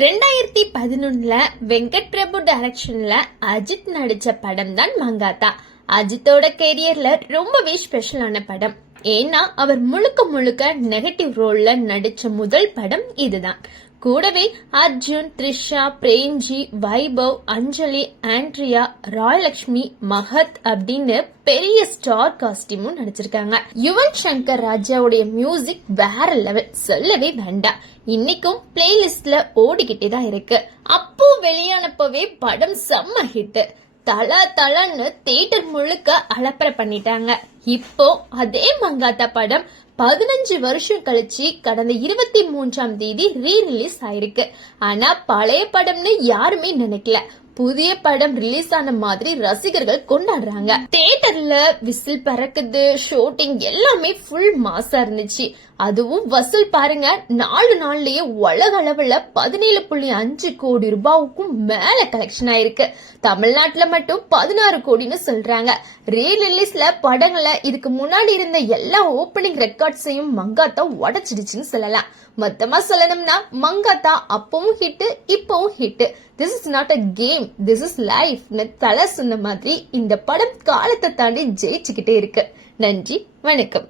2011 வெங்கட் பிரபு டைரக்ஷன்ல அஜித் நடிச்ச படம் தான் மங்காத்தா. அஜித்தோட கெரியர்ல ரொம்பவே ஸ்பெஷலான படம். ஏன்னா அவர் முழுக்க முழுக்க நெகட்டிவ் ரோல்ல நடிச்ச முதல் படம் இதுதான். கூடவே அர்ஜுன், த்ரிஷா, பிரேம்ஜி, வைபவ், அஞ்சலி, ஆண்ட்ரியா, ராயலட்சுமி, மஹத் அப்படின்னு பெரிய ஸ்டார் காஸ்டியூமும் நடிச்சிருக்காங்க. யுவன் சங்கர் ராஜாவுடைய மியூசிக் வேற லெவல், சொல்லவே வேண்டாம். இன்னைக்கும் பிளேலிஸ்ட்ல ஓடிக்கிட்டே தான் இருக்கு. அப்போ வெளியானப்பவே படம் செம்ம ஹிட். தலன்னு தியேட்டர் முழுக்க அலப்பற பண்ணிட்டாங்க. இப்போ அதே மங்காத்தா படம் 15 வருஷம் கழிச்சு கடந்த 23ஆம் தேதி ரீ-ரிலீஸ் ஆயிருக்கு. ஆனா பழைய படம்னு யாருமே நினைக்கல. புதிய படம் ரிலீஸ் ஆன மாதிரி ரசிகர்கள் கொண்டாடுறாங்க. தியேட்டர்ல விசில் பறக்குது, ஷூட்டிங் எல்லாமே ஃபுல் மாசா இருந்துச்சு. அதுவும் வசூல் பாருங்க, 4 நாள்லயே உலக அளவுல 17.5 கோடி ரூபாய்க்கும் மேல கலெக்ஷன் ஆயிருக்கு. தமிழ்நாட்டுல மட்டும் 16 கோடின்னு சொல்றாங்க. ரீ-ரிலீஸ்ல படங்களை இதுக்கு முன்னாடி இருந்த எல்லா ஓப்பனிங் ரெக்கார்ட்ஸையும் மங்காத்தா உடைச்சிடுச்சுன்னு சொல்லலாம். மொத்தமா சொல்லணும்னா மங்காத்தா அப்பவும் ஹிட், இப்பவும் hit. This is not a game, this is life. தல சொன்ன மாதிரி இந்த படம் காலத்தை தாண்டி ஜெயிச்சுக்கிட்டே இருக்கு. நன்றி, வணக்கம்.